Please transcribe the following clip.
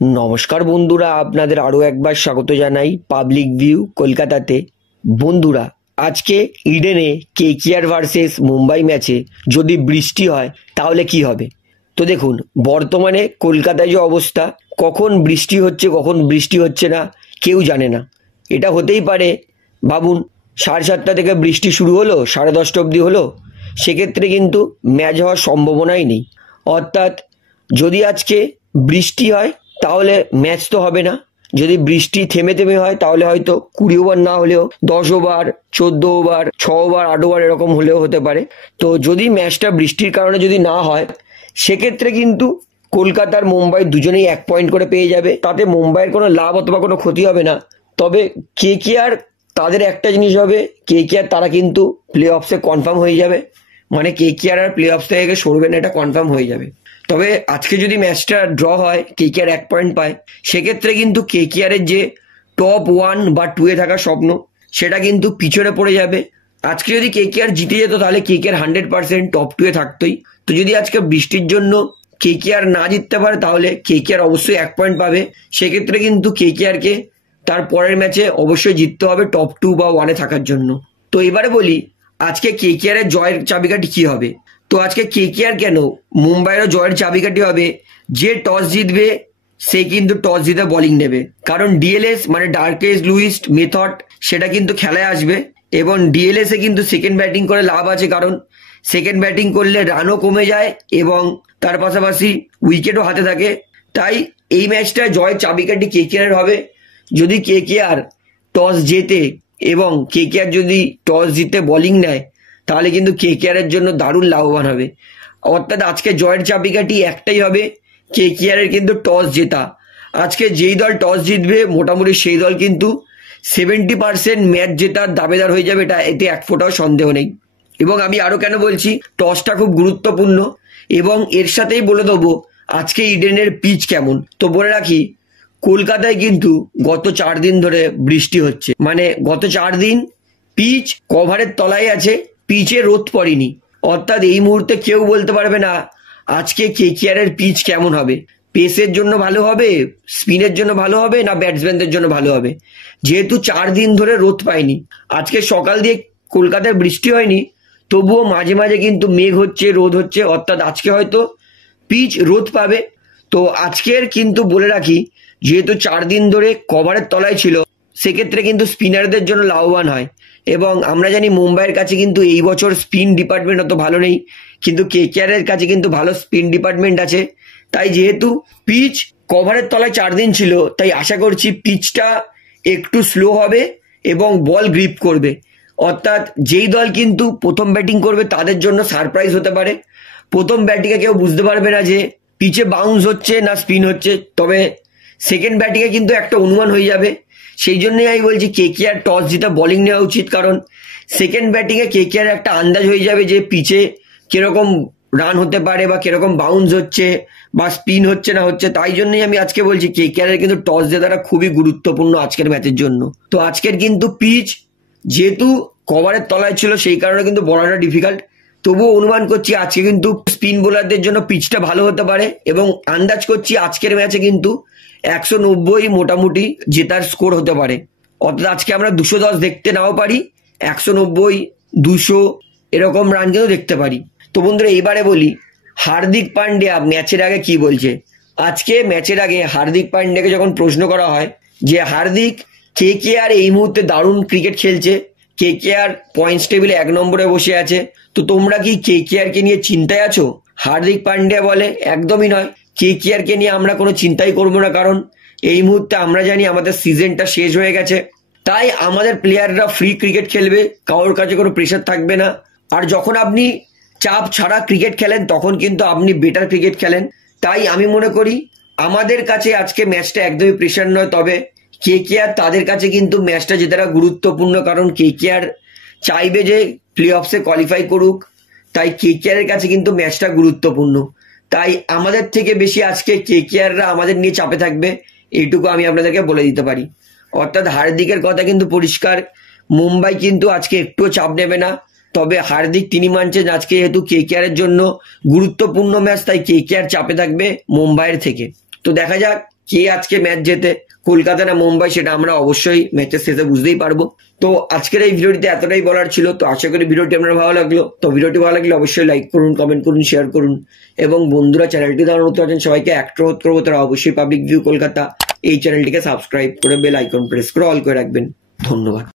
নমস্কার বন্ধুরা, আপনাদের আরো একবার স্বাগত জানাই পাবলিক ভিউ কলকাতাতে। বন্ধুরা, আজকে ইডেনে কেকেআর ভার্সেস মুম্বাই ম্যাচে যদি বৃষ্টি হয় তাহলে কি হবে। তো দেখুন, বর্তমানে কলকাতায় যে অবস্থা, কখন বৃষ্টি হচ্ছে কখন বৃষ্টি হচ্ছে না কেউ জানে না। এটা হতেই পারে, ভাবুন 7:30 থেকে বৃষ্টি শুরু হলো, 10:30 অবধি হলো, সেক্ষেত্রে কিন্তু ম্যাচ হওয়ার সম্ভাবনাই নেই। অর্থাৎ যদি আজকে বৃষ্টি হয় তাহলে ম্যাচ তো হবে না। যদি বৃষ্টি থেমে থেমে হয় তাহলে হয়তো 20 ওভার না হলেও 10 ওভার, 14 ওভার, 6 ওভার, 8 ওভার এরকম হলেও হতে পারে। তো যদি ম্যাচটা বৃষ্টির কারণে যদি না হয়, সেক্ষেত্রে কিন্তু কলকাতার মুম্বাই দুজনেই 1 পয়েন্ট করে পেয়ে যাবে। তাতে মুম্বাইয়ের কোনো লাভ অথবা কোনো ক্ষতি হবে না। তবে কেকেআর, তাদের একটা জিনিস হবে, কেকেআর তারা কিন্তু প্লে অফসে কনফার্ম হয়ে যাবে। মানে কেকেআর আর প্লে অফস থেকে সরবে না, এটা কনফার্ম হয়ে যাবে। তবে আজকে যদি ম্যাচটা ড্র হয়, কেকেআর 1 পয়েন্ট পায়, সেক্ষেত্রে কিন্তু কেকেআর এর যে টপ 1 বা 2 এ থাকার স্বপ্ন, সেটা কিন্তু পিছনে পড়ে যাবে। আজকে যদি কেকেআর জিতে যেত তাহলে কেকেআর 100% টপ 2 এ থাকতোই। তো যদি আজকে বৃষ্টির জন্য কেকেআর না জিততে পারে তাহলে কেকেআর অবশ্যই 1 পয়েন্ট পাবে। সেক্ষেত্রে কিন্তু কেকেআর কে তার পরের ম্যাচে অবশ্যই জিততে হবে টপ 2 বা 1 এ থাকার জন্য। তো এবারে বলি, আজকে কেকেআর এর জয়ের চাবিকাঠি কি হবে। তো আজকে কেকেআর কেন, মুম্বাইয়েরও জয়ের চাবিকাঠি হবে, যে টস জিতবে সে কিন্তু টস জিতে বোলিং নেবে। কারণ ডিএলএস মানে ডার্কেস্ট লুইস্ট মেথড, সেটা কিন্তু খেলায় আসবে। এবং ডিএলএস এ কিন্তু সেকেন্ড ব্যাটিং করে লাভ আছে, কারণ সেকেন্ড ব্যাটিং করলে রানও কমে যায় এবং তার পাশাপাশি উইকেটও হাতে থাকে। তাই এই ম্যাচটা জয়ের চাবিকাঠি কেকেআর হবে। যদি কেকেআর টস জেতে এবং কেকেআর যদি টস জিতে বোলিং নেয়, তাহলে কিন্তু কেকেআর এর জন্য দারুণ লাভবান হবে। অর্থাৎ আজকে জয়ের চাবিকাঠি একটাই হবে, কেকেআর এর কিন্তু টস জেতা। আজকে যেই দল টস জিতবে মোটামুটি সেই দল কিন্তু 70% ম্যাচ জেতার দাবেদার হয়ে যাবে, এটা এতে এক ফোঁটাও সন্দেহ নেই। এবং আমি আরো কেন বলছি, টসটা খুব গুরুত্বপূর্ণ। এবং এর সাথেই বলে দেবো আজকে ইডেনের পিচ কেমন। তো বলে রাখি, কলকাতায় কিন্তু গত 4 দিন ধরে বৃষ্টি হচ্ছে। মানে গত 4 দিন পিচ কভারের তলায় আছে, পিচে রোদ পড়েনি। অর্থাৎ এই মুহূর্তে কেউ বলতে পারবে না আজকে কেকেআর এর পিচ কেমন হবে। পেসের জন্য ভালো হবে, স্পিনের জন্য ভালো হবে, না ব্যাটসম্যানদের জন্য ভালো হবে। যেহেতু 4 দিন ধরে রোদ পায়নি, আজকে সকাল দিয়ে কলকাতায় বৃষ্টি হয়নি, তবুও মাঝে মাঝে কিন্তু মেঘ হচ্ছে, রোদ হচ্ছে। অর্থাৎ আজকে হয়তো পিচ রোদ পাবে। তো আজকের কিন্তু বলে রাখি, যেহেতু 4 দিন ধরে কভারের তলায় ছিল, সেক্ষেত্রে কিন্তু স্পিনারদের জন্য লাভবান হয়। এবং আমরা জানি মুম্বাইয়ের কাছে কিন্তু এই বছর স্পিন ডিপার্টমেন্ট অত ভালো নেই, কিন্তু কেকেআর এর কাছে কিন্তু ভালো স্পিন ডিপার্টমেন্ট আছে। তাই যেহেতু পিচ কভারের তলায় 4 দিন ছিল, তাই আশা করছি পিচটা একটু স্লো হবে এবং বল গ্রিপ করবে। অর্থাৎ যেই দল কিন্তু প্রথম ব্যাটিং করবে তাদের জন্য সারপ্রাইজ হতে পারে। প্রথম ব্যাটিংয়ে কেউ বুঝতে পারবে না যে পিচে বাউন্স হচ্ছে না স্পিন হচ্ছে, তবে সেকেন্ড ব্যাটিংয়ে কিন্তু একটা অনুমান হয়ে যাবে। সেই জন্যই আমি বলছি কেকেআর টস জিতে বোলিং নেওয়া উচিত, কারণ সেকেন্ড ব্যাটিংয়ে কেকেআর একটা আন্দাজ হয়ে যাবে যে পিচে কিরকম রান হতে পারে বা কিরকম বাউন্স হচ্ছে বা স্পিন হচ্ছে না হচ্ছে। তাই জন্যই আমি আজকে বলছি কেকেআর এর কিন্তু টস জেতাটা খুবই গুরুত্বপূর্ণ আজকের ম্যাচের জন্য। তো আজকের কিন্তু পিচ যেহেতু কভারের তলায় ছিল, সেই কারণে কিন্তু বলাটা ডিফিকাল্ট। তবুও অনুমান করছি আজকে কিন্তু স্পিন বোলারদের জন্য পিচটা ভালো হতে পারে। এবং আন্দাজ করছি আজকের ম্যাচে কিন্তু 190 মোটামুটি জেতার স্কোর হতে পারে। অর্থাৎ আজকে আমরা 210 দেখতে নাও পারি, 190, 200 এরকম রান কিন্তু দেখতে পারি। তো বন্ধুরা, এইবারে বলি হার্দিক পান্ডিয়া ম্যাচের আগে কি বলছে। আজকে ম্যাচের আগে হার্দিক পান্ডিয়াকে যখন প্রশ্ন করা হয় যে হার্দিক, কেকেআর এই মুহূর্তে দারুণ ক্রিকেট খেলছে, কেকেআর পয়েন্টস টেবিলে 1 নম্বরে বসে আছে, তো তোমরা কি কেকেআর কে নিয়ে চিন্তায় আছো। হার্দিক পান্ডিয়া বলে একদমই নয়, কেকেআর কে নিয়ে আমরা কোনো চিন্তাই করবো না, কারণ এই মুহূর্তে আমরা জানি আমাদের সিজনটা শেষ হয়ে গেছে। তাই আমাদের প্লেয়াররা ফ্রি ক্রিকেট খেলবে, কারোর কাছে কোনো প্রেশার থাকবে না। আর যখন আপনি চাপ ছাড়া ক্রিকেট খেলেন তখন কিন্তু আপনি বেটার ক্রিকেট খেলেন। তাই আমি মনে করি আমাদের কাছে আজকে ম্যাচটা একদমই প্রেশার নয়। তবে কেকেআর তাদের কাছে কিন্তু ম্যাচটা জেতাটা গুরুত্বপূর্ণ, কারণ কেকেআর চাইবে যে প্লে অফসে কোয়ালিফাই করুক। তাই কেকেআর এর কাছে কিন্তু ম্যাচটা গুরুত্বপূর্ণ। তাই আমাদের থেকে বেশি আজকে কেকেআররা আমাদের নিয়ে চাপে থাকবে, এইটুকু আমি আপনাদেরকে বলে দিতে পারি। অর্থাৎ হার্দিকের কথা কিন্তু পরিষ্কার, মুম্বাই কিন্তু আজকে একটুও চাপ নেবে না। তবে হার্দিক তিনি মানছেন আজকে যেহেতু কেকেআর এর জন্য গুরুত্বপূর্ণ ম্যাচ, তাই কেকেআর চাপে থাকবে মুম্বাইয়ের থেকে। তো দেখা যাক কে আজকে ম্যাচ জেতে, কলকাতা না মুম্বাই, সেটা আমরা অবশ্যই ম্যাচের শেষে বুঝতেই পারবো। তো আজকের এই ভিডিওটিতে এতটাই বলার ছিল। তো আশা করি ভিডিওটি আপনার ভালো লাগলো। তো ভিডিওটি ভালো লাগলে অবশ্যই লাইক করুন, কমেন্ট করুন, শেয়ার করুন এবং বন্ধুরা চ্যানেলটি যারা নতুন আছেন সবাইকে একটা অনুরোধ করবো, তারা অবশ্যই পাবলিক ভিউ কলকাতা এই চ্যানেলটিকে সাবস্ক্রাইব করে বেল আইকন প্রেস করে অল করে রাখবেন। ধন্যবাদ।